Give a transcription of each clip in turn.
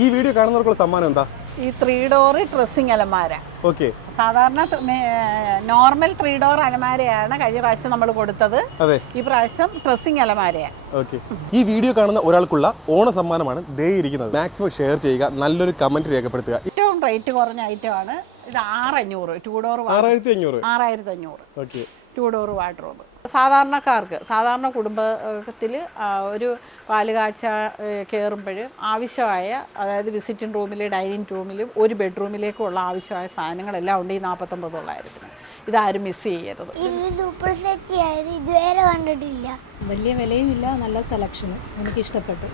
ഈ വീഡിയോ കാണുന്നവർക്കുള്ള സമ്മാനം എന്താ? ഈ 3 ഡോർ ഡ്രസ്സിംഗ് അലമാര. ഓക്കെ. സാധാരണ നോർമൽ 3 ഡോർ അലമാരയാണ് കഴിഞ്ഞ പ്രാവശ്യം നമ്മൾ കൊടുത്തത്. അതെ. ഈ പ്രാവശ്യം ഡ്രസ്സിംഗ് അലമാരയാണ്. ഓക്കെ. ഈ വീഡിയോ കാണുന്ന ഒരാൾക്കുള്ള ഓണ സമ്മാനമാണ് ദേ ഇരിക്കുന്നത്. മാക്സിമം ഷെയർ ചെയ്യുക, നല്ലൊരു കമന്റ് രേഖപ്പെടുത്തുക. ഏറ്റവും റേറ്റ് കുറഞ്ഞ ഐറ്റം ആണ് ഇത്. 6500 2 ഡോർ 6500. ഓക്കെ. 2 door wardrobe. സാധാരണക്കാർക്ക്, സാധാരണ കുടുംബത്തിൽ ഒരു പാലുകാഴ്ച കയറുമ്പോൾ ആവശ്യമായ, അതായത് വിസിറ്റിംഗ് റൂമിൽ, ഡൈനിങ് റൂമിലും ഒരു ബെഡ്റൂമിലേക്കുള്ള ആവശ്യമായ സാധനങ്ങളെല്ലാം ഉണ്ട് ഈ 49,900. ഇതാരും മിസ് ചെയ്യരുത്. സൂപ്പർ സെറ്റ് ഇതുവരെ കണ്ടിട്ടില്ല. വലിയ വിലയും ഇല്ല, നല്ല സെലക്ഷനും എനിക്ക് ഇഷ്ടപ്പെട്ടു.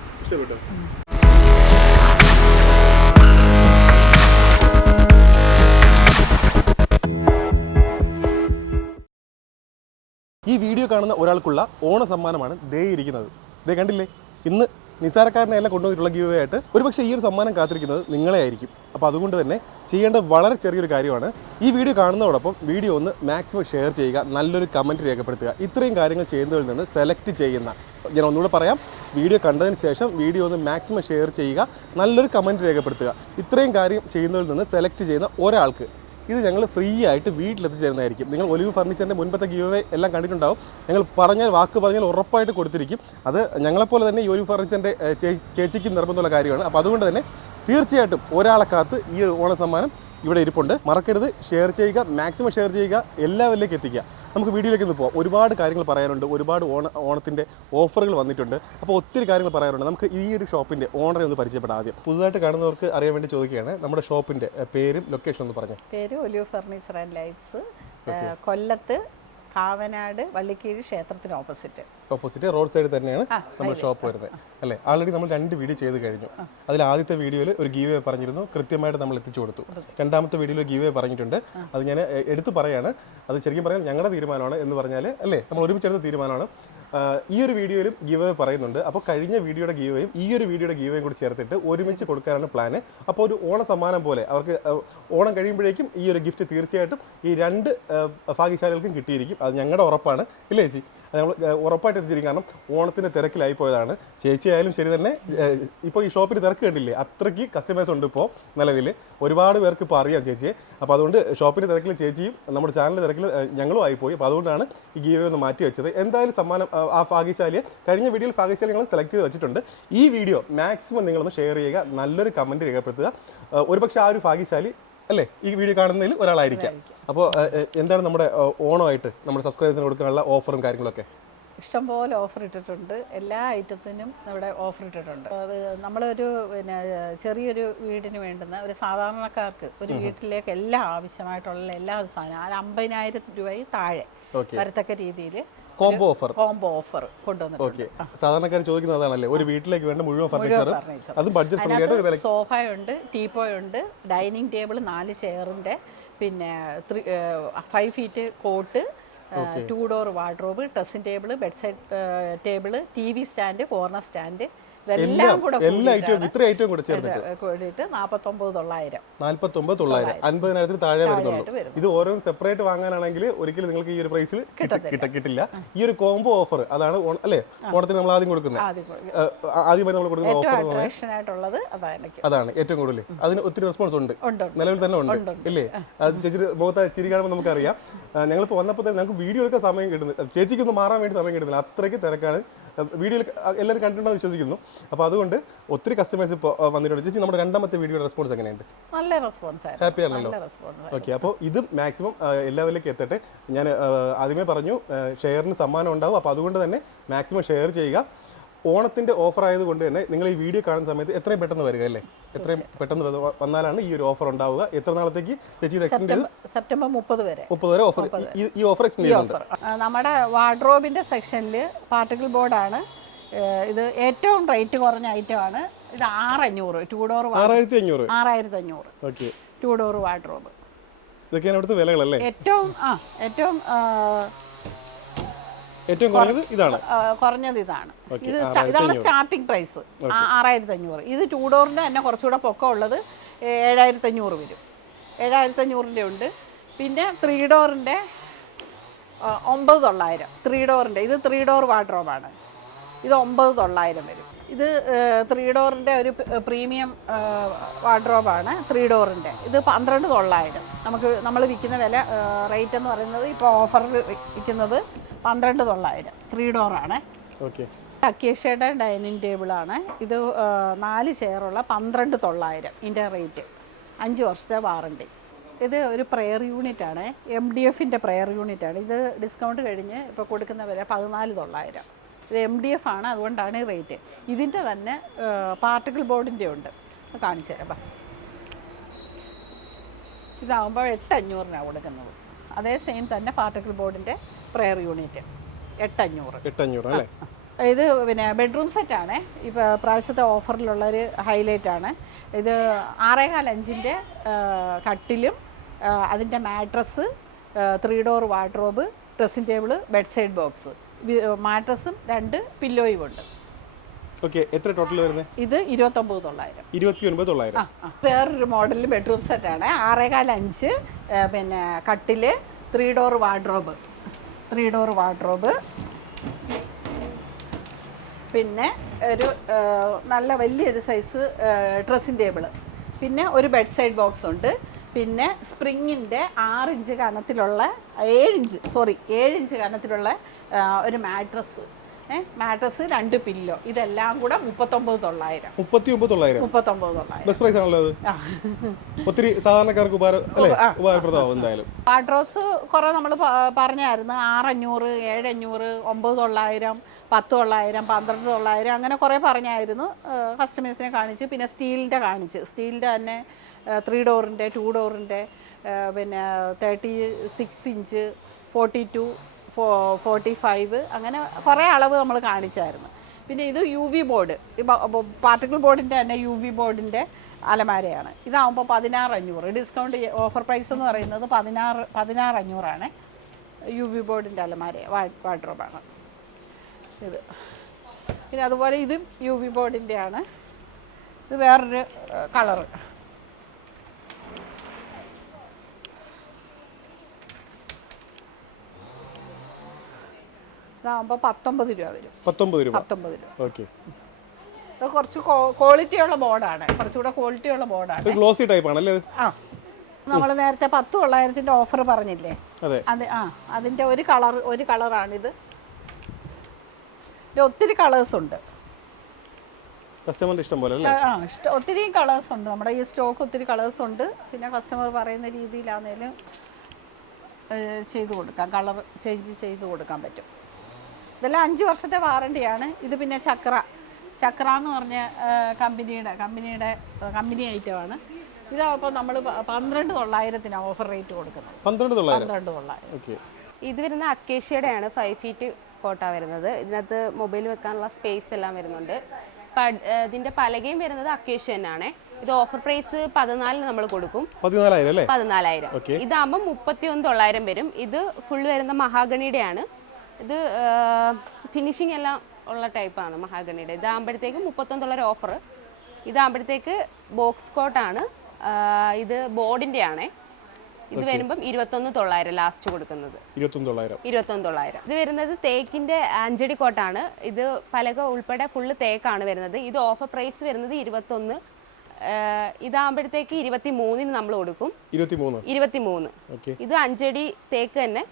ഈ വീഡിയോ കാണുന്ന ഒരാൾക്കുള്ള ഓണ സമ്മാനമാണ് ദേ ഇരിക്കുന്നത്. ദേ കണ്ടില്ലേ, ഇന്ന് നിസാരക്കാരനെ എല്ലാം കൊണ്ടുവന്നിട്ടുള്ള ഗീവ് ആയിട്ട് ഒരുപക്ഷെ ഈ ഒരു സമ്മാനം കാത്തിരിക്കുന്നത് നിങ്ങളെ ആയിരിക്കും. അപ്പോൾ അതുകൊണ്ട് തന്നെ ചെയ്യേണ്ട വളരെ ചെറിയൊരു കാര്യമാണ്. ഈ വീഡിയോ കാണുന്നതോടൊപ്പം വീഡിയോ ഒന്ന് മാക്സിമം ഷെയർ ചെയ്യുക, നല്ലൊരു കമൻറ്റ് രേഖപ്പെടുത്തുക. ഇത്രയും കാര്യങ്ങൾ ചെയ്യുന്നതിൽ നിന്ന് സെലക്ട് ചെയ്യുന്ന, ഞാൻ ഒന്നുകൂടെ പറയാം, വീഡിയോ കണ്ടതിന് ശേഷം വീഡിയോ ഒന്ന് മാക്സിമം ഷെയർ ചെയ്യുക, നല്ലൊരു കമൻറ്റ് രേഖപ്പെടുത്തുക. ഇത്രയും കാര്യം ചെയ്യുന്നതിൽ നിന്ന് സെലക്ട് ചെയ്യുന്ന ഒരാൾക്ക് ഇത് ഞങ്ങൾ ഫ്രീ ആയിട്ട് വീട്ടിലെത്തിച്ച് തരുന്നതായിരിക്കും. നിങ്ങൾ ഒലിവ് ഫർണിച്ചറിൻ്റെ മുൻപത്തെ ഗീവ് എല്ലാം കണ്ടിട്ടുണ്ടാവും. ഞങ്ങൾ വാക്ക് പറഞ്ഞാൽ ഉറപ്പായിട്ട് കൊടുത്തിരിക്കും. അത് ഞങ്ങളെപ്പോലെ തന്നെ ഈ ഒലിവ് ഫർണിച്ചറിൻ്റെ ചേച്ചിക്ക് നിർബന്ധമുള്ള കാര്യമാണ്. അപ്പോൾ അതുകൊണ്ട് തന്നെ തീർച്ചയായിട്ടും ഒരാളെ കാത്ത് ഈ ഓണ സമ്മാനം ഇവിടെ ഇരിപ്പുണ്ട്. മറക്കരുത്, ഷെയർ ചെയ്യുക, മാക്സിമം ഷെയർ ചെയ്യുക, എല്ലാവരിലേക്ക് എത്തിക്കുക. നമുക്ക് വീഡിയോയിലേക്ക് ഒന്ന് പോകാം. ഒരുപാട് കാര്യങ്ങൾ പറയാനുണ്ട്. ഒരുപാട് ഓണത്തിൻ്റെ ഓഫറുകൾ വന്നിട്ടുണ്ട്. അപ്പോൾ ഒത്തിരി കാര്യങ്ങൾ പറയാനുണ്ട്. നമുക്ക് ഈ ഒരു ഷോപ്പിൻ്റെ ഓണറെ ഒന്ന് പരിചയപ്പെടാം. ആദ്യം പുതുതായിട്ട് കാണുന്നവർക്ക് അറിയാൻ വേണ്ടി ചോദിക്കുകയാണ്, നമ്മുടെ ഷോപ്പിൻ്റെ പേരും ലൊക്കേഷൻ ഒന്ന് പറഞ്ഞു. പേര് ഒലിവ് ഫർണിച്ചർ ആൻഡ് ലൈറ്റ്സ്, കൊല്ലത്ത് കാവനാട് വള്ളിക്കീഴ് ക്ഷേത്രത്തിന് ഓപ്പോസിറ്റ് റോഡ് സൈഡ് തന്നെയാണ് നമ്മുടെ ഷോപ്പ് വരുന്നത് അല്ലേ. ആൾറെഡി നമ്മൾ 2 വീഡിയോ ചെയ്ത് കഴിഞ്ഞു. അതിൽ ആദ്യത്തെ വീഡിയോയിൽ ഒരു ഗീവ് പറഞ്ഞിരുന്നു, കൃത്യമായിട്ട് നമ്മൾ എത്തിച്ചു കൊടുത്തു. രണ്ടാമത്തെ വീഡിയോയിൽ ഗീവ് പറഞ്ഞിട്ടുണ്ട്. അത് ഞാൻ എടുത്തു പറയാണ്. അത് ശരിക്കും പറയാൻ ഞങ്ങളുടെ തീരുമാനമാണ് എന്ന് പറഞ്ഞാൽ അല്ലേ, നമ്മൾ ഒരുമിച്ചെടുത്ത തീരുമാനമാണ്. ഈ ഒരു വീഡിയോയിലും ഗീവ് പറയുന്നുണ്ട്. അപ്പോൾ കഴിഞ്ഞ വീഡിയോയുടെ ഗീവയും ഈ ഒരു വീഡിയോയുടെ ഗീവയും കൂടി ചേർത്തിട്ട് ഒരുമിച്ച് കൊടുക്കാനാണ് പ്ലാന്. അപ്പോൾ ഒരു ഓണ സമ്മാനം പോലെ അവർക്ക് ഓണം കഴിയുമ്പോഴേക്കും ഈ ഒരു ഗിഫ്റ്റ് തീർച്ചയായിട്ടും ഈ 2 ഭാഗ്യശാലികൾക്കും കിട്ടിയിരിക്കും. അത് ഞങ്ങളുടെ ഉറപ്പാണ്, ഇല്ലേ ചേച്ചി? അത് നമ്മൾ ഉറപ്പായിട്ട് എത്തിച്ചിരിക്കും. കാരണം ഓണത്തിൻ്റെ തിരക്കിലായി പോയതാണ്. ചേച്ചി ആയാലും ശരി തന്നെ, ഇപ്പോൾ ഈ ഷോപ്പിന് തിരക്ക് കണ്ടില്ലേ, അത്രയ്ക്ക് കസ്റ്റമേഴ്സ് ഉണ്ട് ഇപ്പോൾ നിലവിൽ. ഒരുപാട് പേർക്ക് ഇപ്പോൾ അറിയാം ചേച്ചിയെ. അപ്പോൾ അതുകൊണ്ട് ഷോപ്പിൻ്റെ തിരക്കിൽ ചേച്ചിയും നമ്മുടെ ചാനലിൻ്റെ തിരക്കിൽ ഞങ്ങളും ആയിപ്പോയി. അപ്പോൾ അതുകൊണ്ടാണ് ഈ ഗീവ് ഒന്ന് മാറ്റി വെച്ചത്. എന്തായാലും സമ്മാനം ആ ഭാഗ്യശാലിയെ കഴിഞ്ഞ വീഡിയോയിൽ ഭാഗ്യശാലി ഞങ്ങൾ സെലക്ട് ചെയ്ത് വെച്ചിട്ടുണ്ട്. ഈ വീഡിയോ മാക്സിമം നിങ്ങളൊന്ന് ഷെയർ ചെയ്യുക, നല്ലൊരു കമൻറ്റ് രേഖപ്പെടുത്തുക. ഒരുപക്ഷെ ആ ഒരു ഭാഗ്യശാലി അല്ലേ ഈ വീഡിയോ കാണുന്നതിൽ ഒരാളായിരിക്കാം. അപ്പോൾ എന്താണ് നമ്മുടെ ഓണമായിട്ട് നമ്മുടെ സബ്സ്ക്രൈബേഴ്സിന് കൊടുക്കാനുള്ള ഓഫറും കാര്യങ്ങളൊക്കെ? ഇഷ്ടംപോലെ ഓഫർ ഇട്ടിട്ടുണ്ട്. എല്ലാ ഐറ്റത്തിനും ഇവിടെ ഓഫർ ഇട്ടിട്ടുണ്ട്. നമ്മളൊരു ചെറിയൊരു വീടിന് വേണ്ടുന്ന ഒരു സാധാരണക്കാർക്ക് ഒരു വീട്ടിലേക്ക് എല്ലാ ആവശ്യമായിട്ടുള്ള എല്ലാ സാധനം 50,000 രൂപയിൽ താഴെ വരത്തക്ക രീതിയിൽ കോംബോ ഓഫർ കൊണ്ടുവന്നിട്ടുണ്ട്. സാധാരണക്കാർ ചോദിക്കുന്നതാണല്ലേ, ഒരു വീട്ടിലേക്ക് വേണ്ട മുഴുവൻ ഫർണിച്ചർ, അതും ബഡ്ജറ്റ് ഫ്രണ്ട്ലി ആയിട്ട് ഒരു വില. സോഫയുണ്ട്, ടീപ്പോയുണ്ട്, ഡൈനിങ് ടേബിൾ 4 ചെയറിൻ്റെ, പിന്നെ 5 feet cot, 2 door wardrobe, dressing table, bed side table, TV stand, corner stand, ഇതെല്ലാം കൂടെ എല്ലാ ഐറ്റവും ഇത്ര ഐറ്റവും കൂടെ ചേർത്തിട്ട് 49,900. 50,000 താഴെ വരുന്നുള്ളൂ. ഇത് ഓരോന്നും സെപ്പറേറ്റ് വാങ്ങാനാണെങ്കിൽ ഒരിക്കലും നിങ്ങൾക്ക് ഈ ഒരു പ്രൈസിൽ കിട്ടില്ല. ഈ ഒരു കോംബോ ഓഫർ അതാണ് അല്ലേ ഓണത്തിന് നമ്മൾ ആദ്യം കൊടുക്കുന്നത്. ആദ്യമായി നമ്മൾ കൊടുക്കുന്ന ഓഫർ അതാണ് ഏറ്റവും കൂടുതൽ. അതിന് ഒത്തിരി റെസ്പോൺസ് ഉണ്ട്, നിലവിൽ തന്നെ ഉണ്ട് ഇല്ലേ? ചേച്ചി മുഖത്ത് ചിരി കാണുമ്പോൾ നമുക്കറിയാം. ഞങ്ങളിപ്പോൾ വന്നപ്പോൾ തന്നെ നമുക്ക് വീഡിയോ എടുക്കാൻ സമയം കിട്ടുന്നില്ല, ചേച്ചിക്കൊന്ന് മാറാൻ വേണ്ടി സമയം കിട്ടുന്നില്ല, അത്രയ്ക്ക് തിരക്കാണ്. വീഡിയോയിൽ എല്ലാവരും കണ്ടിട്ടുണ്ടെന്ന് വിശ്വസിക്കുന്നു. അപ്പോൾ അതുകൊണ്ട് ഒത്തിരി കസ്റ്റമേഴ്സ് ഇപ്പോൾ വന്നിട്ടുണ്ട്. ചേച്ചി നമ്മുടെ രണ്ടാമത്തെ വീഡിയോയുടെ റെസ്പോൺസ് എങ്ങനെയുണ്ട്? നല്ല റെസ്പോൺസ്, ഹാപ്പി ആണല്ലോ? ഓക്കെ. അപ്പോൾ ഇത് മാക്സിമം എല്ലാവരിലേക്ക് എത്തട്ടെ. ഞാൻ ആദ്യമേ പറഞ്ഞു ഷെയറിന് സമ്മാനം ഉണ്ടാവും. അപ്പോൾ അതുകൊണ്ട് തന്നെ മാക്സിമം ഷെയർ ചെയ്യുക. ഓണത്തിൻ്റെ ഓഫർ ആയതുകൊണ്ട് തന്നെ നിങ്ങൾ ഈ വീഡിയോ കാണുന്ന സമയത്ത് എത്രയും പെട്ടെന്ന് വരിക അല്ലേ, എത്രയും പെട്ടെന്ന് വന്നാലാണ് ഈ ഒരു ഓഫർ ഉണ്ടാവുക. എത്ര നാളത്തേക്ക് ചേച്ചി ഇത് എക്സ്റ്റെൻഡ് ചെയ്ത്? സെപ്റ്റംബർ 30 വരെ ഓഫർ, ഈ ഓഫർ എക്സ്റ്റെൻഡ് ചെയ്യുന്നുണ്ട്. നമ്മുടെ വാർഡ്രോബിൻ്റെ സെക്ഷനിൽ പാർട്ടിക്കിൾ ബോർഡാണ്. ഇത് ഏറ്റവും റേറ്റ് കുറഞ്ഞ ഐറ്റമാണ്. ഇത് 6,500 2 ഡോർ 6,500. ഓക്കെ. 2 door wardrobe. ഇതൊക്കെയാണ് ഇവിടുത്തെ വിലകളല്ലേ? ഏറ്റവും കുറഞ്ഞത് ഇതാണ്. ഇതാണ് സ്റ്റാർട്ടിംഗ് പ്രൈസ് 6,500. ഇത് 2 ഡോറിൻ്റെ തന്നെ കുറച്ചുകൂടെ പൊക്കം ഉള്ളത് 7,500 വരും. 7,500 ഉണ്ട്. പിന്നെ 3 ഡോറിൻ്റെ 9,900. 3 ഡോറിൻ്റെ ഇത് 3 ഡോർ വാർഡ്രോബാണ്. ഇത് 9,900 വരും. ഇത് 3 ഡോറിൻ്റെ ഒരു പ്രീമിയം വാർഡ്രോബാണ് 3 ഡോറിൻ്റെ. ഇത് 12,900. നമ്മൾ വിൽക്കുന്ന വില റേറ്റ് എന്ന് പറയുന്നത് ഇപ്പോൾ ഓഫറിൽ വിൽക്കുന്നത് 12,900. 3 ഡോറാണ്. ഓക്കെ. അക്കേഷ്യയുടെ ഡൈനിങ് ടേബിളാണ്. ഇത് 4 ചെയറുള്ള 12,900 ഇതിൻ്റെ റേറ്റ്. 5 വർഷത്തെ വാറണ്ടി. ഇത് ഒരു പ്രെയർ യൂണിറ്റാണ്, MDFിൻ്റെ പ്രെയർ യൂണിറ്റാണ്. ഇത് ഡിസ്കൗണ്ട് കഴിഞ്ഞ് ഇപ്പോൾ കൊടുക്കുന്ന വില 14,900. ഇത് MDF ആണ്, അതുകൊണ്ടാണ് ഈ റേറ്റ്. ഇതിൻ്റെ തന്നെ പാർട്ടിക്കിൾ ബോർഡിൻ്റെ ഉണ്ട്, കാണിച്ചു തരാം. ഇതാകുമ്പോൾ 8,500 കൊടുക്കുന്നത്. അതേ സെയിം തന്നെ പാർട്ടിക്കിൾ ബോർഡിൻ്റെ പ്രെയർ യൂണിറ്റ് 8,500 അല്ലേ? ഇത് പിന്നെ ബെഡ്റൂം സെറ്റാണ്. ഇപ്പോൾ പ്രാവശ്യത്തെ ഓഫറിലുള്ളൊരു ഹൈലൈറ്റാണ്. ഇത് 6.25 ഇഞ്ചിൻ്റെ കട്ടിലും അതിൻ്റെ mattress, 3 door wardrobe, dressing table, bed side box, മാട്രസും 2 പില്ലോയും ഉണ്ട്. ഓക്കെ. എത്ര ടോട്ടൽ വരുന്നത്? ഇത് 29,900. 29,900. വേറൊരു മോഡലിൽ ബെഡ്റൂം സെറ്റാണ്. 6.25 ഇഞ്ച് പിന്നെ കട്ടില്, 3 ഡോർ വാർഡ്രോബ്, 3 ഡോർ വാർഡ്രോബ്, പിന്നെ ഒരു നല്ല വലിയൊരു സൈസ് ഡ്രസ്സിംഗ് ടേബിള്, പിന്നെ ഒരു ബെഡ് സൈഡ് ബോക്സ് ഉണ്ട്, പിന്നെ സ്പ്രിങ്ങിൻ്റെ 6 ഇഞ്ച് കനത്തിലുള്ള 7 ഇഞ്ച് കനത്തിലുള്ള ഒരു മാട്രസ്, മാട്രസ്, 2 പില്ലോ. ഇതെല്ലാം കൂടെ 39,900. 39,900 ബെസ്റ്റ് പ്രൈസ് ആണല്ലോ അത്. ഒത്തിരി സാധാരണക്കാർക്ക് ഉപകാരപ്രദമാവും എന്തായാലും. വാർഡ്രോബ്സ് കുറേ നമ്മൾ പറഞ്ഞായിരുന്നു. 6,500, 7,500, 9,900, 10,900, 12,900 അങ്ങനെ കുറേ പറഞ്ഞായിരുന്നു. കസ്റ്റമേഴ്സിനെ കാണിച്ച്. പിന്നെ സ്റ്റീലിൻ്റെ കാണിച്ച്. സ്റ്റീലിൻ്റെ തന്നെ 3 ഡോറിൻ്റെ, 2 ഡോറിൻ്റെ, പിന്നെ 36 ഇഞ്ച്, 42, 45 അങ്ങനെ കുറേ അളവ് നമ്മൾ കാണിച്ചായിരുന്നു. പിന്നെ ഇത് UV ബോർഡ്, പാർട്ടിക്കിൾ ബോർഡിൻ്റെ തന്നെ UV ബോർഡിൻ്റെ അലമാരയാണ്. ഇതാകുമ്പോൾ 16,500. ഡിസ്കൗണ്ട് ഓഫർ പ്രൈസ് എന്ന് പറയുന്നത് 16,500 UV ബോർഡിൻ്റെ അലമാര വാർഡ്രോബാണ് ഇത്. പിന്നെ അതുപോലെ ഇതും UV ബോർഡിൻ്റെ ആണ്. ഇത് വേറൊരു കളറ്. ഇതാകുമ്പോൾ 19 രൂപ വരും. 19 രൂപ. ഓക്കെ. ഇത് കുറച്ച് ക്വാളിറ്റിയുള്ള ബോർഡാണ്, കുറച്ചുകൂടെ ക്വാളിറ്റിയുള്ള ബോർഡാണ്. ഗ്ലോസി ടൈപ്പ് ആണല്ലേ? ആ, നമ്മൾ നേരത്തെ 10,900 ഓഫർ പറഞ്ഞില്ലേ, അത് അതിൻ്റെ ഒരു കളറാണിത്. ഒത്തിരി കളേഴ്സ് ഉണ്ട്. കസ്റ്റമറിന്റെ ഇഷ്ടം പോലെ അല്ലേ? ഒത്തിരി കളേഴ്സ് ഉണ്ട്. നമ്മുടെ ഈ സ്റ്റോക്ക് ഒത്തിരി കളേഴ്സ് ഉണ്ട്. പിന്നെ കസ്റ്റമർ പറയുന്ന രീതിയിലാണെങ്കിലും ചെയ്ത് കൊടുക്കാം, കളർ ചേഞ്ച് ചെയ്ത് കൊടുക്കാൻ പറ്റും. ഇതെല്ലാം 5 വർഷത്തെ വാറണ്ടിയാണ്. ഇത് പിന്നെ ചക്ര എന്ന് പറഞ്ഞ കമ്പനി ഐറ്റമാണ്. ഇതാകുമ്പോൾ നമ്മൾ 12,900 ഓഫർ റേറ്റ് കൊടുക്കുന്നത്. 12,900. ഇത് വരുന്ന അക്കേഷ്യയുടെയാണ്. 5 ഫീറ്റ് കോട്ട വരുന്നത്. ഇതിനകത്ത് മൊബൈൽ വെക്കാനുള്ള സ്പേസ് എല്ലാം വരുന്നുണ്ട്. ഇതിന്റെ പലകയും വരുന്നത് അക്കേഷ്യ തന്നെയാണ്. ഇത് ഓഫർ പ്രൈസ് 14,000 നമ്മൾ കൊടുക്കും. 14,000. ഇതാകുമ്പോൾ 31,900 വരും. ഇത് ഫുൾ വരുന്ന മഹാഗണിയുടെയാണ്. ഇത് ഫിനിഷിംഗ് എല്ലാം ഉള്ള ടൈപ്പാണ് മഹാഗണിയുടെ. ഇതാകുമ്പോഴത്തേക്ക് 31,000 ഓഫർ. ഇതാകുമ്പോഴത്തേക്ക് ബോക്സ് കോട്ടാണ്. ഇത് ബോർഡിൻ്റെ ആണ്. ഇത് വരുമ്പം 21,900 ലാസ്റ്റ് കൊടുക്കുന്നത്. 21,900. ഇത് വരുന്നത് തേക്കിന്റെ 5 അടി കോട്ടാണ്. ഇത് പലക ഉൾപ്പെടെ ഫുള്ള് തേക്കാണ് വരുന്നത്. ഇത് ഓഫർ പ്രൈസ് വരുന്നത് 21. ഇതാകുമ്പോഴത്തേക്ക് 23 നമ്മൾ കൊടുക്കും. 23. ഇത് 5 അടി തേക്ക് തന്നെ,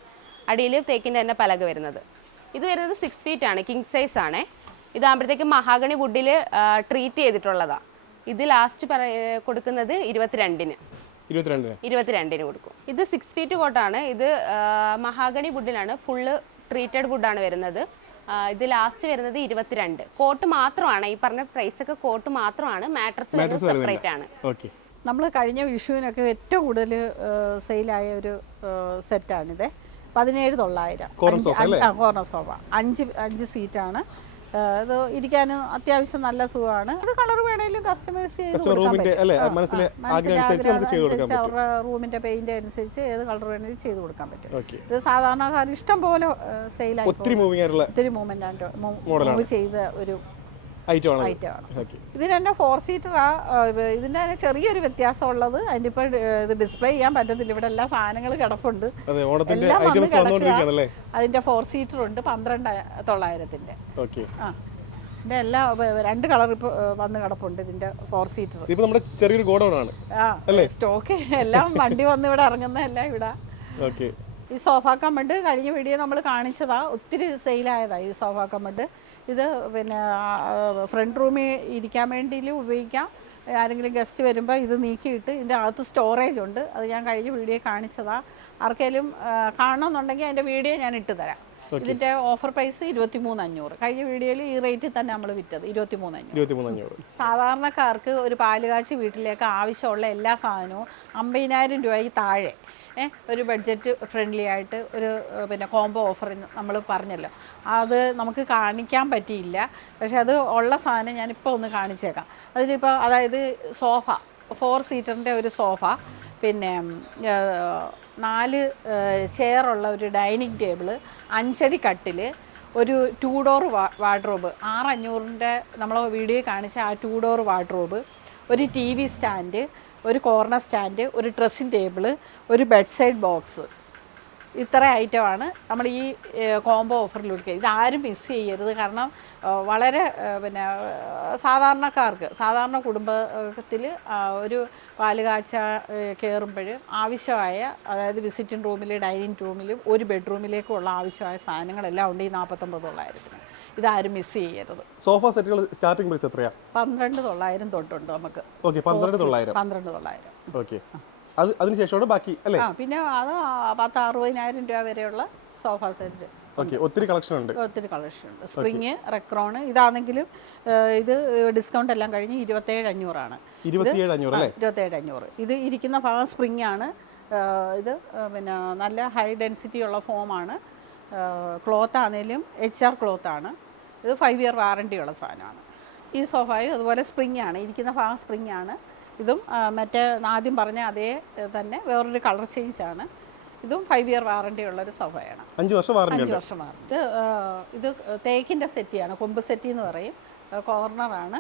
അടിയിൽ തേക്കിന്റെ തന്നെ പലക വരുന്നത്. ഇത് വരുന്നത് 6 ഫീറ്റ് ആണ്, കിങ് സൈസ് ആണ്. ഇതാകുമ്പോഴത്തേക്ക് മഹാഗണി വുഡിൽ ട്രീറ്റ് ചെയ്തിട്ടുള്ളതാണ്. ഇത് ലാസ്റ്റ് കൊടുക്കുന്നത് 22 കൊടുക്കും. ഇത് 6 ഫീറ്റ് കോട്ടാണ്. ഇത് മഹാഗണി വുഡിലാണ്, ഫുള്ള് ട്രീറ്റഡ് വുഡാണ് വരുന്നത്. ഇത് ലാസ്റ്റ് വരുന്നത് 22. കോട്ട് മാത്രമാണ്, ഈ പറഞ്ഞ പ്രൈസ് ഒക്കെ കോട്ട് മാത്രമാണ്. മാട്രസ് സെപ്പറേറ്റ് ആണ്. നമ്മൾ കഴിഞ്ഞ വിഷുവിനൊക്കെ ഏറ്റവും കൂടുതൽ സെയിലായ ഒരു സെറ്റാണിത്. 17,900. കോർണർ സോഫ 5 സീറ്റാണ്. ഇത് ഇരിക്കാൻ അത്യാവശ്യം നല്ല സുഖമാണ്. ഇത് കളർ വേണേലും കസ്റ്റമൈസ് ചെയ്ത് അവരുടെ റൂമിന്റെ പെയിന്റ് അനുസരിച്ച് ഏത് കളർ വേണേലും ചെയ്ത് കൊടുക്കാൻ പറ്റും. ഇത് സാധാരണക്കാർ ഇഷ്ടം പോലെ സെയിലായി ഒത്തിരി മൂവ്മെന്റ് ചെയ്ത ഒരു ഐറ്റമാണ്. ഇതിന് തന്നെ 4 സീറ്ററാ. ഇതിന്റെ തന്നെ ചെറിയൊരു വ്യത്യാസം ഉള്ളത്, അതിന്റെ ഇപ്പൊ ഇത് ഡിസ്പ്ലേ ചെയ്യാൻ പറ്റത്തില്ല. ഇവിടെ എല്ലാ സാധനങ്ങൾ കിടപ്പുണ്ട്, എല്ലാം വന്ന് കിടക്കുക. അതിന്റെ 4 സീറ്റർ ഉണ്ട് 12,900. ഇതിൻ്റെ എല്ലാ 2 കളർ ഇപ്പോൾ വന്ന് കിടപ്പുണ്ട് ഇതിൻ്റെ 4 സീറ്റർ. ഇപ്പൊ നമ്മുടെ ചെറിയൊരു ഗോഡൗൺ ആണ്. സ്റ്റോക്ക് എല്ലാം വണ്ടി വന്ന് ഇവിടെ ഇറങ്ങുന്നതെല്ലാം ഇവിടെ. ഓക്കെ. ഈ സോഫ കമ്പഡ് കഴിഞ്ഞ വീഡിയോ നമ്മൾ കാണിച്ചതാ, ഒത്തിരി സെയിലായതാ ഈ സോഫ കമ്പഡ്. ഇത് പിന്നെ ഫ്രണ്ട് റൂമിൽ ഇരിക്കാൻ വേണ്ടി ഉപയോഗിക്കാം. ആരെങ്കിലും ഗസ്റ്റ് വരുമ്പോൾ ഇത് നീക്കിയിട്ട് ഇതിൻ്റെ അകത്ത് സ്റ്റോറേജ് ഉണ്ട്. അത് ഞാൻ കഴിഞ്ഞ വീഡിയോ കാണിച്ചതാ. ആർക്കെങ്കിലും കാണണമെന്നുണ്ടെങ്കിൽ അതിൻ്റെ വീഡിയോ ഞാൻ ഇട്ട് തരാം. ഇതിൻ്റെ ഓഫർ പ്രൈസ് 23,500. കഴിഞ്ഞ വീഡിയോയിൽ ഈ റേറ്റിൽ തന്നെ നമ്മൾ വിറ്റത് 23,500. സാധാരണക്കാർക്ക് ഒരു പാലുകാച്ചി വീട്ടിലേക്ക് ആവശ്യമുള്ള എല്ലാ സാധനവും 50,000 രൂപയ്ക്ക് താഴെ ഒരു ബഡ്ജറ്റ് ഫ്രണ്ട്ലി ആയിട്ട് ഒരു പിന്നെ കോംബോ ഓഫർ നമ്മൾ പറഞ്ഞല്ലോ, അത് നമുക്ക് കാണിക്കാൻ പറ്റിയില്ല. പക്ഷെ അത് ഉള്ള സാധനം ഞാനിപ്പോൾ ഒന്ന് കാണിച്ചേക്കാം. അതിലിപ്പോൾ അതായത് സോഫ 4 സീറ്ററിൻ്റെ ഒരു സോഫ, പിന്നെ 4 ചെയറുള്ള ഒരു ഡൈനിങ് ടേബിള്, 5 അടി കട്ടിൽ, ഒരു 2 ഡോർ വാർഡ്രോബ്, 6,500ൻ്റെ നമ്മൾ വീഡിയോ കാണിച്ച ആ 2 ഡോർ വാർഡ്രോബ്, ഒരു TV സ്റ്റാൻഡ്, ഒരു കോർണർ സ്റ്റാൻഡ്, ഒരു ഡ്രസ്സിംഗ് ടേബിള്, ഒരു ബെഡ് സൈഡ് ബോക്സ്. ഇത്ര ഐറ്റമാണ് നമ്മൾ ഈ കോംബോ ഓഫറിൽ കൊടുക്കുക. ഇതാരും മിസ് ചെയ്യരുത്. കാരണം വളരെ പിന്നെ സാധാരണക്കാർക്ക്, സാധാരണ കുടുംബത്തിൽ ഒരു പാലുകാച്ച കയറുമ്പോൾ ആവശ്യമായ, അതായത് വിസിറ്റിംഗ് റൂമിൽ, ഡൈനിങ് റൂമിലും ഒരു ബെഡ്റൂമിലേക്കുള്ള ആവശ്യമായ സാധനങ്ങളെല്ലാം ഉണ്ട് ഈ 49,900. ഇതാരും മിസ് ചെയ്യരുത്. സോഫ സെറ്റുകൾ സ്റ്റാർട്ടിംഗ് പ്രൈസ് എത്രയാ? 12,900 തൊട്ടുണ്ട് നമുക്ക്. ഓക്കെ, 12,900. 12,900. ഓക്കെ. അതിനുശേഷമാണ് ബാക്കി അല്ലേ? പിന്നെ അത് 10,60,000 രൂപ വരെയുള്ള സോഫ സെറ്റ്. ഓക്കെ, ഒത്തിരി കളക്ഷൻ ഉണ്ട്. ഒത്തിരി കളക്ഷൻ ഉണ്ട്. സ്പ്രിങ്, റെക്രോൺ. ഇതാണെങ്കിലും ഇത് ഡിസ്കൗണ്ട് എല്ലാം കഴിഞ്ഞ് 27,500 ആണ്. 27,500 അല്ലേ? 27,500. ഇത് ഇരിക്കുന്ന ഭാഗം സ്പ്രിങ് ആണ്. ഇത് പിന്നെ നല്ല ഹൈ ഡെൻസിറ്റി ഉള്ള ഫോമാണ്. ക്ലോത്ത് ആണെങ്കിലും HR ക്ലോത്താണ്. ഇത് 5 ഇയർ വാറണ്ടി ഉള്ള സാധനമാണ്. ഈ സോഫയും അതുപോലെ സ്പ്രിങ് ആണ്. ഇരിക്കുന്ന ഭാഗം സ്പ്രിങ് ആണ്. ഇതും മറ്റേ ആദ്യം പറഞ്ഞ അതേ തന്നെ വേറൊരു കളർ ചേഞ്ച് ആണ്. ഇതും 5 ഇയർ വാറണ്ടി ഉള്ളൊരു സോഫയാണ്. 5 വർഷം വാറണ്ടി. 5 വർഷം വാറണ്ടി. ഇത് തേക്കിൻ്റെ സെറ്റിയാണ്, കൊമ്പ് സെറ്റി എന്ന് പറയും. കോർണറാണ്,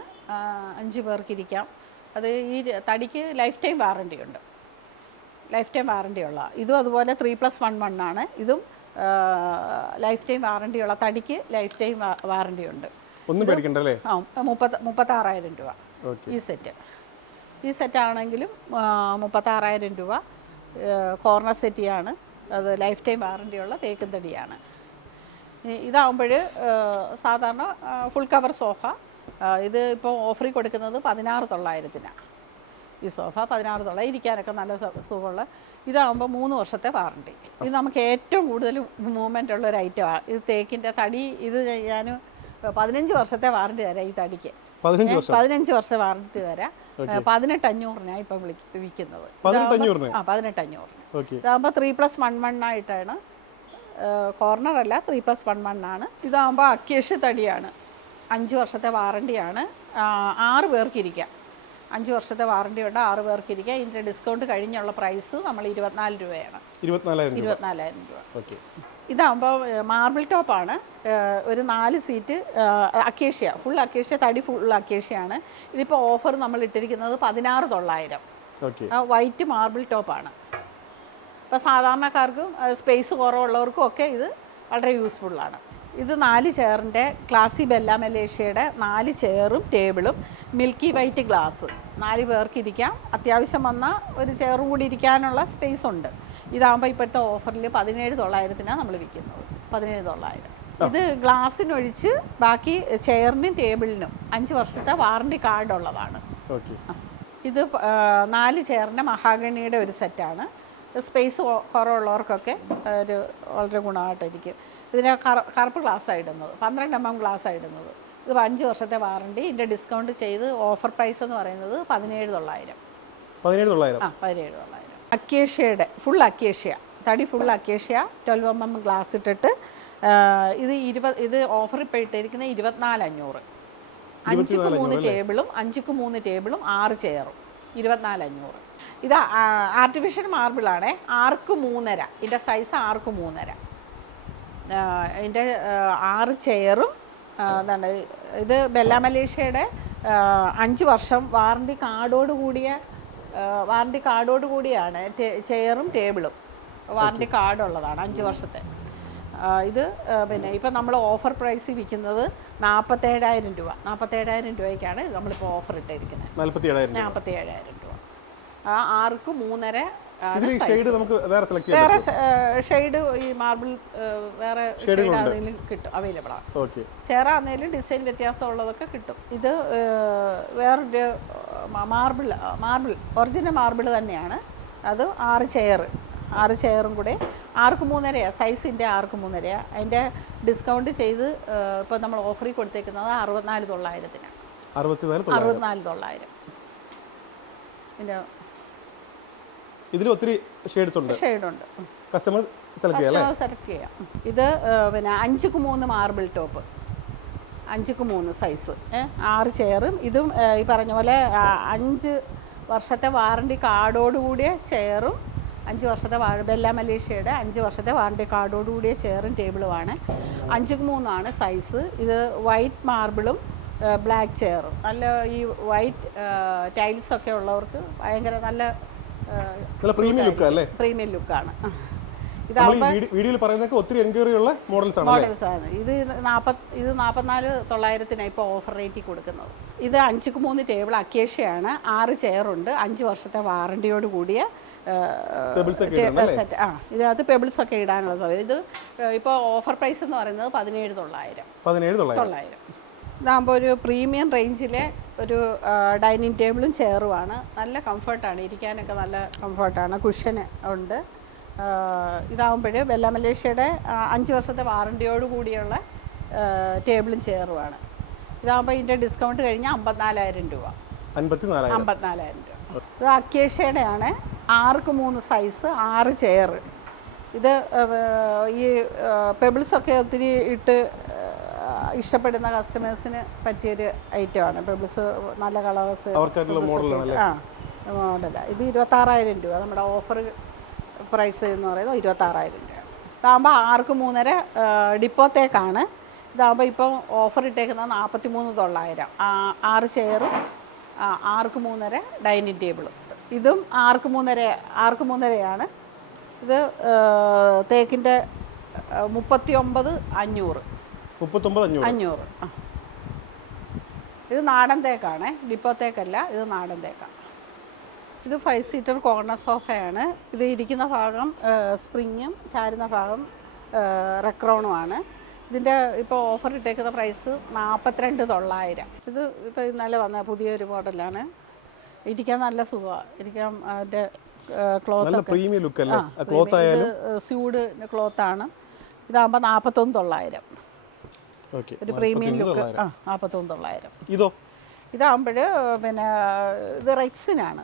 5 പേർക്ക് ഇരിക്കാം. അത് ഈ തടിക്ക് ലൈഫ് ടൈം വാറണ്ടി ഉണ്ട്. ലൈഫ് ടൈം വാറണ്ടി ഉള്ള ഇതും അതുപോലെ 3+1 ആണ്. ഇതും ലൈഫ് ടൈം വാറണ്ടി ഉള്ള, തടിക്ക് ലൈഫ് ടൈം വാറണ്ടി ഉണ്ട്. ഒന്നും പേടിക്കണ്ടല്ലേ? 36,000 രൂപ ഈ സെറ്റ്. ഈ സെറ്റാണെങ്കിലും 36,000 രൂപ. കോർണർ സെറ്റിയാണ്. അത് ലൈഫ് ടൈം വാറണ്ടിയുള്ള തേക്കും തടിയാണ്. ഇതാകുമ്പോൾ സാധാരണ ഫുൾ കവർ സോഫ. ഇത് ഇപ്പോൾ ഓഫറിൽ കൊടുക്കുന്നത് 16,900-നാണ്. ഈ സോഫ 16,900 ഇരിക്കാനൊക്കെ നല്ല സുഖമുള്ള. ഇതാകുമ്പോൾ 3 വർഷത്തെ വാറണ്ടി. ഇത് നമുക്ക് ഏറ്റവും കൂടുതൽ മൂവ്മെൻ്റ് ഉള്ള ഒരു ഐറ്റമാണ്. ഇത് തേക്കിൻ്റെ തടി. ഇത് ഞാൻ 15 വർഷത്തെ വാറണ്ടി തരാം ഈ തടിക്ക്. 15 വർഷം വാറണ്ടി തരാം. 18,500-നാണ് ഇപ്പം വിൽക്കുന്നത്. 18,500. ഇതാകുമ്പോൾ 3+1 ആയിട്ടാണ്. കോർണറല്ല, 3+1 ആണ്. ഇതാകുമ്പോൾ അക്കേഷ്യ തടിയാണ്. 5 വർഷത്തെ വാറണ്ടിയാണ്. 6 പേർക്ക് ഇരിക്കാം. 5 വർഷത്തെ വാറണ്ടി ഉണ്ട്. 6 പേർക്ക് ഇരിക്കാം. ഇതിൻ്റെ ഡിസ്കൗണ്ട് കഴിഞ്ഞുള്ള പ്രൈസ് നമ്മൾ 24 രൂപയാണ്. 24,000 രൂപ. ഇതാകുമ്പോൾ മാർബിൾ ടോപ്പാണ്. ഒരു 4 സീറ്റ് അക്കേഷ്യ, ഫുൾ അക്കേഷ്യ, തടി ഫുൾ അക്കേഷ്യയാണ്. ഇതിപ്പോൾ ഓഫർ നമ്മൾ ഇട്ടിരിക്കുന്നത് 16,900. വൈറ്റ് മാർബിൾ ടോപ്പാണ്. ഇപ്പോൾ സാധാരണക്കാർക്കും സ്പേസ് കുറവുള്ളവർക്കും ഒക്കെ ഇത് വളരെ യൂസ്ഫുള്ളാണ്. ഇത് 4 ചെയറിൻ്റെ ക്ലാസി ബെല്ല മലേഷ്യയുടെ 4 ചെയറും ടേബിളും, മിൽക്കി വൈറ്റ് ഗ്ലാസ്. 4 പേർക്ക് ഇരിക്കാം. അത്യാവശ്യം വന്നാൽ ഒരു ചെയറും കൂടി ഇരിക്കാനുള്ള സ്പേസ് ഉണ്ട്. ഇതാകുമ്പോൾ ഇപ്പോഴത്തെ ഓഫറിൽ 17,900-നാണ് നമ്മൾ വിൽക്കുന്നത്. 17,900. ഇത് ഗ്ലാസ്സിനൊഴിച്ച് ബാക്കി ചെയറിനും ടേബിളിനും 5 വർഷത്തെ വാറണ്ടി കാർഡ് ഉള്ളതാണ്. ഇത് 4 ചെയറിൻ്റെ മഹാഗണിയുടെ ഒരു സെറ്റാണ്. സ്പേസ് കുറവുള്ളവർക്കൊക്കെ ഒരു വളരെ ഗുണമായിട്ടിരിക്കും. ഇതിന് കറുപ്പ് ഗ്ലാസ്സാണ് ഇടുന്നത്, 12 mm ഗ്ലാസ്സാണ് ഇടുന്നത്. ഇത് 5 വർഷത്തെ വാറണ്ടി. ഇതിൻ്റെ ഡിസ്കൗണ്ട് ചെയ്ത് ഓഫർ പ്രൈസ് എന്ന് പറയുന്നത് 17,900. 17,900. അക്കേഷ്യയുടെ ഫുൾ അക്കേഷ്യ, തടി ഫുൾ അക്കേഷ്യ, 12 mm ഗ്ലാസ് ഇട്ടിട്ട് ഇത് ഓഫർ ഇപ്പോൾ ഇട്ടിരിക്കുന്നത് 24,500. 5ക്ക് 3 ടേബിളും 6 ചെയറും 24,500. ഇത് ആർട്ടിഫിഷ്യൽ മാർബിളാണ്. 6ക്ക് 3.5. ഇതിൻ്റെ സൈസ് 6ക്ക് 3.5. ഇതിൻ്റെ 6 ചെയറും എന്താണ്. ഇത് ബെല്ല മലേഷ്യയുടെ 5 വർഷം വാറണ്ടി കാർഡോട് കൂടിയാണ് ചെയറും ടേബിളും. വാറണ്ടി കാർഡുള്ളതാണ് 5 വർഷത്തെ. ഇത് പിന്നെ ഇപ്പം നമ്മൾ ഓഫർ പ്രൈസ് വിൽക്കുന്നത് 47,000 രൂപ. 47,000 രൂപയ്ക്കാണ് നമ്മളിപ്പോൾ ഓഫർ ഇട്ടിരിക്കുന്നത്. 47,000 രൂപ. 6ക്ക് 3.5 നമുക്ക് വേറെ ഷെയ്ഡ് ഈ മാർബിൾ വേറെ ഷെയ്ഡാണെങ്കിലും കിട്ടും, അവൈലബിൾ ആണ്. ചെയറാണെങ്കിലും ഡിസൈൻ വ്യത്യാസമുള്ളതൊക്കെ കിട്ടും. ഇത് വേറൊരു മാർബിൾ ഒറിജിനൽ മാർബിൾ തന്നെയാണ്. അത് 6 ചെയറും കൂടെ 6ക്ക് 3.5 സൈസിൻ്റെ 6ക്ക് 3.5. അതിൻ്റെ ഡിസ്കൗണ്ട് ചെയ്ത് ഇപ്പോൾ നമ്മൾ ഓഫറിൽ കൊടുത്തേക്കുന്നത് 64,900-ന്. 64,900. ഇതിൽ ഒത്തിരി ഷെയ്ഡുണ്ട്. കസ്റ്റമർ സെലക്ട് ചെയ്യാം. ഇത് പിന്നെ 5ക്ക് 3 മാർബിൾ ടോപ്പ്, 5ക്ക് 3 സൈസ്, 6 ചെയറും. ഇതും ഈ പറഞ്ഞ പോലെ 5 വർഷത്തെ വാറണ്ടി കാർഡോടുകൂടിയ ചെയറും 5 വർഷത്തെ ബെല്ല മലേഷ്യയുടെ 5 വർഷത്തെ വാറണ്ടി കാർഡോടുകൂടിയ ചെയറും ടേബിളുമാണ്. 5ക്ക് 3 സൈസ്. ഇത് വൈറ്റ് മാർബിളും ബ്ലാക്ക് ചെയറും. നല്ല ഈ വൈറ്റ് ടൈൽസൊക്കെ ഉള്ളവർക്ക് ഭയങ്കര നല്ല പ്രീമിയം ലുക്കാണ്. വീഡിയോയിൽ പറയുന്നതൊക്കെ ഒത്തിരി എൻക്വയറി ഉള്ള മോഡൽസ് ആണ്. ഇത് 44,900 ഇപ്പോൾ ഓഫർ റേറ്റിൽ കൊടുക്കുന്നത്. ഇത് 5ക്ക് 3 ടേബിൾ അക്കേഷ്യയാണ്. 6 ചെയറുണ്ട്. 5 വർഷത്തെ വാറണ്ടിയോട് കൂടിയ സെറ്റ്. ഇതിനകത്ത് പെബിൾസ് ഒക്കെ ഇടാനുള്ള സൗകര്യം. ഇത് ഇപ്പോൾ ഓഫർ പ്രൈസ് എന്ന് പറയുന്നത് 17,900. ഇതാകുമ്പോൾ ഒരു പ്രീമിയം റേഞ്ചിലെ ഒരു ഡൈനിങ് ടേബിളും ചെയറുമാണ്. നല്ല കംഫർട്ടാണ്, ഇരിക്കാനൊക്കെ നല്ല കംഫർട്ടാണ്. കുഷ്യന് ഉണ്ട്. ഇതാകുമ്പോൾ ബെല്ല മലേഷ്യയുടെ 5 വർഷത്തെ വാറണ്ടിയോട് കൂടിയുള്ള ടേബിളും ചെയറുമാണ്. ഇതാകുമ്പോൾ ഇതിൻ്റെ ഡിസ്കൗണ്ട് കഴിഞ്ഞാൽ 54,000 രൂപ. 54,000 രൂപ. ഇത് അക്കേഷ്യയുടെ ആണ്. 6ക്ക് 3 സൈസ്, 6 ചെയർ. ഇത് ഈ പെബിൾസൊക്കെ ഒത്തിരി ഇട്ട് ഇഷ്ടപ്പെടുന്ന കസ്റ്റമേഴ്സിന് പറ്റിയൊരു ഐറ്റമാണ്. പെബിൾസ് നല്ല കളേഴ്സ് മോഡലാണ്. ഇത് 26,000 രൂപ. നമ്മുടെ ഓഫർ പ്രൈസ് എന്ന് പറയുന്നത് 26,000 രൂപ. ഇതാകുമ്പോൾ 6ക്ക് 3.5 ഡിപ്പോത്തേക്കാണ്. ഇതാകുമ്പോൾ ഇപ്പം ഓഫർ ഇട്ടേക്കുന്നത് 43,900. 6 ചെയറും 6ക്ക് 3.5 ഡൈനിങ് ടേബിളും. ഇതും 6ക്ക് 3.5 ഇത് തേക്കിൻ്റെ 39,500. ഇത് നാടൻ തേക്കാണ്, ഡിപ്പോ തേക്കല്ല. ഇത് നാടൻ തേക്കാണ്. ഇത് 5 സീറ്റർ കോർണർ സോഫയാണ്. ഇത് ഇരിക്കുന്ന ഭാഗം സ്പ്രിങ്ങും ചാരുന്ന ഭാഗം റെക്രോണുമാണ്. ഇതിൻ്റെ ഇപ്പോൾ ഓഫർ ഇട്ടേക്കുന്ന പ്രൈസ് 42,900. ഇത് ഇപ്പോൾ ഇന്നലെ വന്ന പുതിയൊരു മോഡലാണ്. ഇരിക്കാൻ നല്ല സുഖമാണ്. ഇരിക്കാൻ അതിൻ്റെ ക്ലോത്ത് സ്യൂഡ് ക്ലോത്താണ്. ഇതാകുമ്പോൾ 41,900. ഒരു പ്രീമിയം ലുക്ക്. 41,900. ഇതാകുമ്പോൾ പിന്നെ ഇത് റെക്സിനാണ്.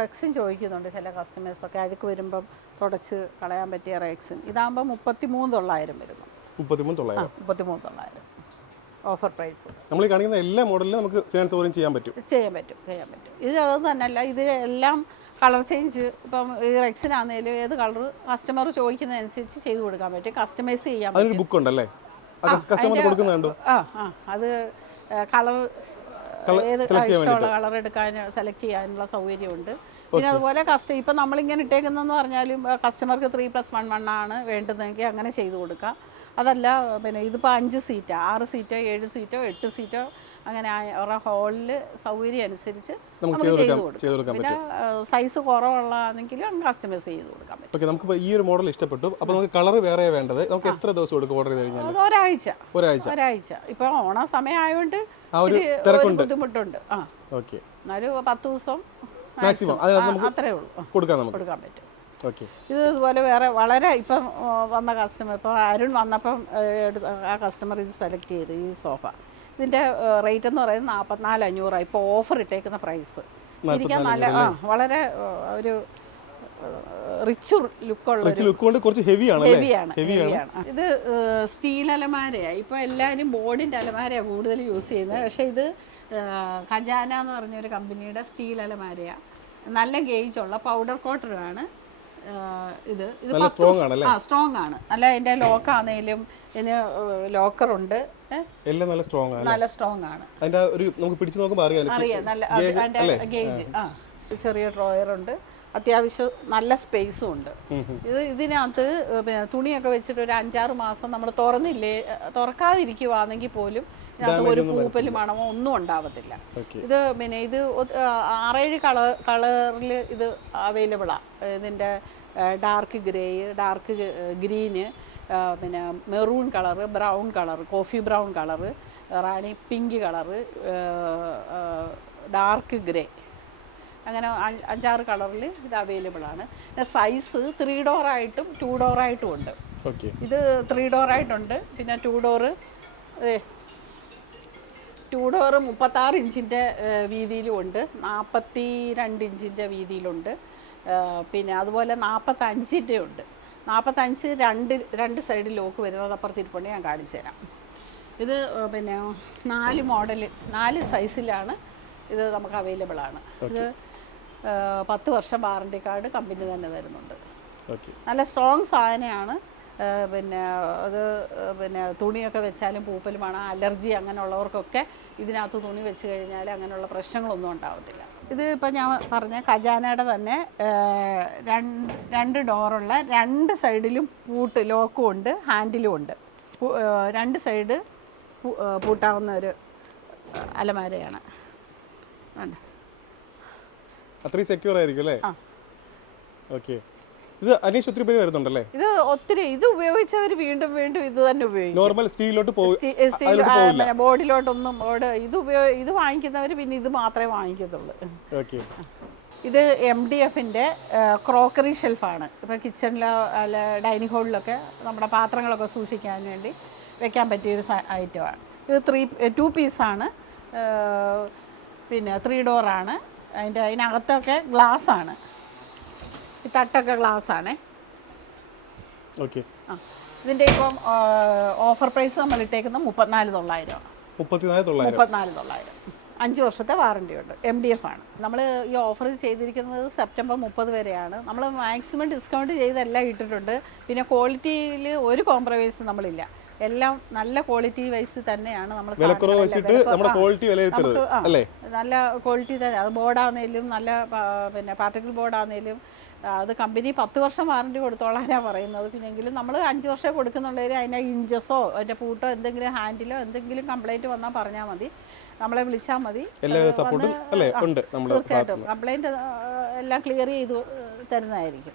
റെക്സിൻ ചോദിക്കുന്നുണ്ട് ചില കസ്റ്റമേഴ്സൊക്കെ. അഴുക്ക് വരുമ്പം തുടച്ച് കളയാൻ പറ്റിയ റെക്സിൻ. ഇതാകുമ്പോൾ 33,900 വരുന്നു. 33,900 ഓഫർ പ്രൈസ്. നമ്മൾ കാണിക്കുന്ന എല്ലാ മോഡലിലും നമുക്ക് ഫിനാൻസ് സൗകര്യം ചെയ്യാൻ പറ്റും. ഇത് അതൊന്നും തന്നെയല്ല, ഇത് എല്ലാം കളർ ചേഞ്ച്. ഇപ്പം ഈ റെക്സിനാണെങ്കിലും ഏത് കളർ കസ്റ്റമർ ചോദിക്കുന്നതനുസരിച്ച് ചെയ്ത് കൊടുക്കാൻ പറ്റും. കസ്റ്റമൈസ് ചെയ്യാൻ പറ്റും. ബുക്ക് ഉണ്ടല്ലേ അത് കളർ ഏത് ഇഷ്ടമുള്ള കളർ എടുക്കാൻ സെലക്ട് ചെയ്യാനുള്ള സൗകര്യമുണ്ട്. പിന്നെ അതുപോലെ ഇപ്പം നമ്മളിങ്ങനെ ഇട്ടേക്കുന്നതെന്ന് പറഞ്ഞാലും കസ്റ്റമർക്ക് 3+1 ആണ് വേണ്ടുന്നതെങ്കിൽ അങ്ങനെ ചെയ്ത് കൊടുക്കാം. അതല്ല പിന്നെ ഇതിപ്പോൾ 5 സീറ്റോ 6 സീറ്റോ 7 സീറ്റോ 8 സീറ്റോ അങ്ങനെ അവരുടെ ഹോളിൽ സൗകര്യം അനുസരിച്ച് നമുക്ക് ചെയ്ത് കൊടുക്കാം. പിന്നെ സൈസ് കുറവുള്ളതാണെങ്കിലും അങ്ങ് കസ്റ്റമൈസ് ചെയ്ത് കൊടുക്കാം. ഓക്കെ, നമുക്ക് ഈ ഒരു മോഡൽ ഇഷ്ടപ്പെട്ടു. അപ്പോൾ നമുക്ക് കളർ വേറെ വേണ്ടത്. നമുക്ക് എത്ര ദിവസം എടുക്കും ഓർഡർ ചെയ്ത് കഴിഞ്ഞാൽ? ഒരാഴ്ച. ഇപ്പോൾ ഓണ സമയം ആയതുകൊണ്ട് ബുദ്ധിമുട്ടുണ്ട്. എന്നാലും 10 ദിവസം മാക്സിമം അത്രേ ഉള്ളൂ കൊടുക്കാൻ പറ്റും. ഇത് ഇതുപോലെ വേറെ വളരെ ഇപ്പം വന്ന കസ്റ്റമർ, ഇപ്പോൾ അരുൺ വന്നപ്പം ആ കസ്റ്റമർ ഇത് സെലക്ട് ചെയ്ത് ഈ സോഫ. ഇതിൻ്റെ റേറ്റ് എന്ന് പറയുന്നത് 44,500. ഇപ്പോൾ ഓഫർ ഇട്ടേക്കുന്ന പ്രൈസ്. ഇരിക്കാൻ നല്ല വളരെ ഒരു റിച്ച് ലുക്കുള്ള ഹെവിയാണ്. ഇത് സ്റ്റീൽ അലമാരയാണ്. ഇപ്പോൾ എല്ലാവരും ബോർഡിൻ്റെ അലമാരയാണ് കൂടുതൽ യൂസ് ചെയ്യുന്നത്. പക്ഷേ ഇത് ഖജാന എന്ന് പറഞ്ഞൊരു കമ്പനിയുടെ സ്റ്റീൽ അലമാരയാണ്. നല്ല ഗേജുള്ള പൗഡർ കോട്ടറാണ്. ഇത് സ്ട്രോങ് ആണ്. നല്ല അതിൻ്റെ ലോക്കാണേലും ഇതിന് ലോക്കറുണ്ട്. എല്ലാം നല്ല സ്ട്രോങ് ആണ്. നമുക്ക് പിടിച്ചു നോക്കുമ്പോൾ അറിയാം നല്ല ഗേജ്. ചെറിയ ഡ്രോയറുണ്ട്, അത്യാവശ്യം നല്ല സ്പേസും ഉണ്ട്. ഇതിനകത്ത് തുണിയൊക്കെ വെച്ചിട്ട് ഒരു 5-6 മാസം നമ്മൾ തുറക്കാതിരിക്കുവാണെങ്കിൽ പോലും ഇതിനകത്ത് ഒരു പൂപ്പല് മണമോ ഒന്നും ഉണ്ടാവത്തില്ല. ഇത് ഇത് 6-7 കളറിൽ ഇത് അവൈലബിളാണ്. ഇതിൻ്റെ dark grey, dark green, maroon colour, brown colour, coffee brown colour, rani pink colour, dark grey, അങ്ങനെ 5-6 കളറിൽ ഇത് അവൈലബിൾ ആണ്. പിന്നെ സൈസ് 3 ഡോറായിട്ടും 2 ഡോറായിട്ടും ഉണ്ട്. ഇത് 3 ഡോറായിട്ടുണ്ട്. പിന്നെ 2 ഡോറ് 36 ഇഞ്ചിൻ്റെ വീതിയിലും ഉണ്ട്, 42 ഇഞ്ചിൻ്റെ വീതിയിലുണ്ട്. പിന്നെ അതുപോലെ 45-ൻ്റെ ഉണ്ട്. 45 രണ്ട് സൈഡ് ലോക്ക് വരുന്നത് അപ്പുറത്തിരിപ്പുണ്ട്, ഞാൻ കാണിച്ചു തരാം. ഇത് 4 മോഡൽ 4 സൈസിലാണ് ഇത് നമുക്ക് അവൈലബിൾ ആണ്. ഇത് 10 വർഷം വാറണ്ടി കാർഡ് കമ്പനി തന്നെ തരുന്നുണ്ട്. നല്ല സ്ട്രോങ് സാധനമാണ്. അത് തുണിയൊക്കെ വെച്ചാലും പൂപ്പലുമാണ്, അലർജി അങ്ങനെയുള്ളവർക്കൊക്കെ ഇതിനകത്ത് തുണി വെച്ച് കഴിഞ്ഞാൽ അങ്ങനെയുള്ള പ്രശ്നങ്ങളൊന്നും ഉണ്ടാവത്തില്ല. ഇത് ഇപ്പം ഞാൻ പറഞ്ഞ ഖജാനയുടെ തന്നെ 2 ഡോറുള്ള 2 സൈഡിലും ലോക്കും ഉണ്ട്, ഹാൻഡിലും ഉണ്ട്. 2 സൈഡ് പൂട്ടാവുന്ന ഒരു അലമാരയാണ്. അത്രയും സെക്യൂർ ആയിരിക്കും അല്ലേ? ഓക്കെ. ഇത് അനീഷ് ഒത്തിരി പേര് വരുന്നുണ്ടല്ലേ? ഇത് ഒത്തിരി ഇത് ഉപയോഗിച്ചവർ വീണ്ടും വീണ്ടും ഇത് തന്നെ ഉപയോഗിക്കും. നോർമൽ സ്റ്റീലിലോട്ട് ബോർഡിലോട്ടൊന്നും ഇത് വാങ്ങിക്കുന്നവർ പിന്നെ ഇത് മാത്രമേ വാങ്ങിക്കത്തുള്ളൂ. ഇത് MDFൻ്റെ ക്രോക്കറി ഷെൽഫാണ്. ഇപ്പോൾ കിച്ചണിലോ അല്ല ഡൈനിങ് ഹാളിലൊക്കെ നമ്മുടെ പാത്രങ്ങളൊക്കെ സൂക്ഷിക്കാൻ വേണ്ടി വെക്കാൻ പറ്റിയൊരു ഐറ്റമാണ്. ഇത് 2 പീസാണ്. പിന്നെ 3 ഡോറാണ്. അതിനകത്തൊക്കെ ഗ്ലാസ്സാണ്. ഈ തട്ടൊക്കെ ഗ്ലാസ്സാണ്. ഇതിൻ്റെ ഇപ്പം ഓഫർ പ്രൈസ് നമ്മൾ ഇട്ടേക്കുന്നത് 34,900. 34,900. 5 വർഷത്തെ വാറണ്ടി ഉണ്ട്. MDF ആണ്. നമ്മൾ ഈ ഓഫർ ചെയ്തിരിക്കുന്നത് സെപ്റ്റംബർ 30 വരെയാണ്. നമ്മൾ മാക്സിമം ഡിസ്കൗണ്ട് ചെയ്തെല്ലാം ഇട്ടിട്ടുണ്ട്. പിന്നെ ക്വാളിറ്റിയിൽ ഒരു കോംപ്രമൈസ് നമ്മളില്ല. എല്ലാം നല്ല ക്വാളിറ്റി വൈസ് തന്നെയാണ് നമ്മൾ നല്ല ക്വാളിറ്റി തന്നെ. അത് ബോർഡാണെങ്കിലും നല്ല പാർട്ടിക്കിൾ ബോർഡാണെങ്കിലും അത് കമ്പനി 10 വർഷം വാറണ്ടി കൊടുത്തോളാനാണ് പറയുന്നത്. പിന്നെങ്കിലും നമ്മൾ 5 വർഷം കൊടുക്കുന്നുള്ളവർ അതിൻ്റെ ഇഞ്ചസോ അതിൻ്റെ പൂട്ടോ എന്തെങ്കിലും ഹാൻഡിലോ എന്തെങ്കിലും കംപ്ലൈൻറ്റ് വന്നാൽ പറഞ്ഞാൽ മതി, നമ്മളെ വിളിച്ചാൽ മതി. തീർച്ചയായിട്ടും കംപ്ലൈൻറ്റ് എല്ലാം ക്ലിയർ ചെയ്ത് തരുന്നതായിരിക്കും.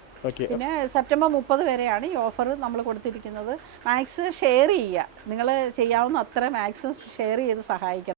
പിന്നെ സെപ്റ്റംബർ 30 വരെയാണ് ഈ ഓഫർ നമ്മൾ കൊടുത്തിരിക്കുന്നത്. മാക്സിമം ഷെയർ ചെയ്യുക, നിങ്ങൾ ചെയ്യാവുന്ന അത്ര മാക്സിമം ഷെയർ ചെയ്ത് സഹായിക്കണം.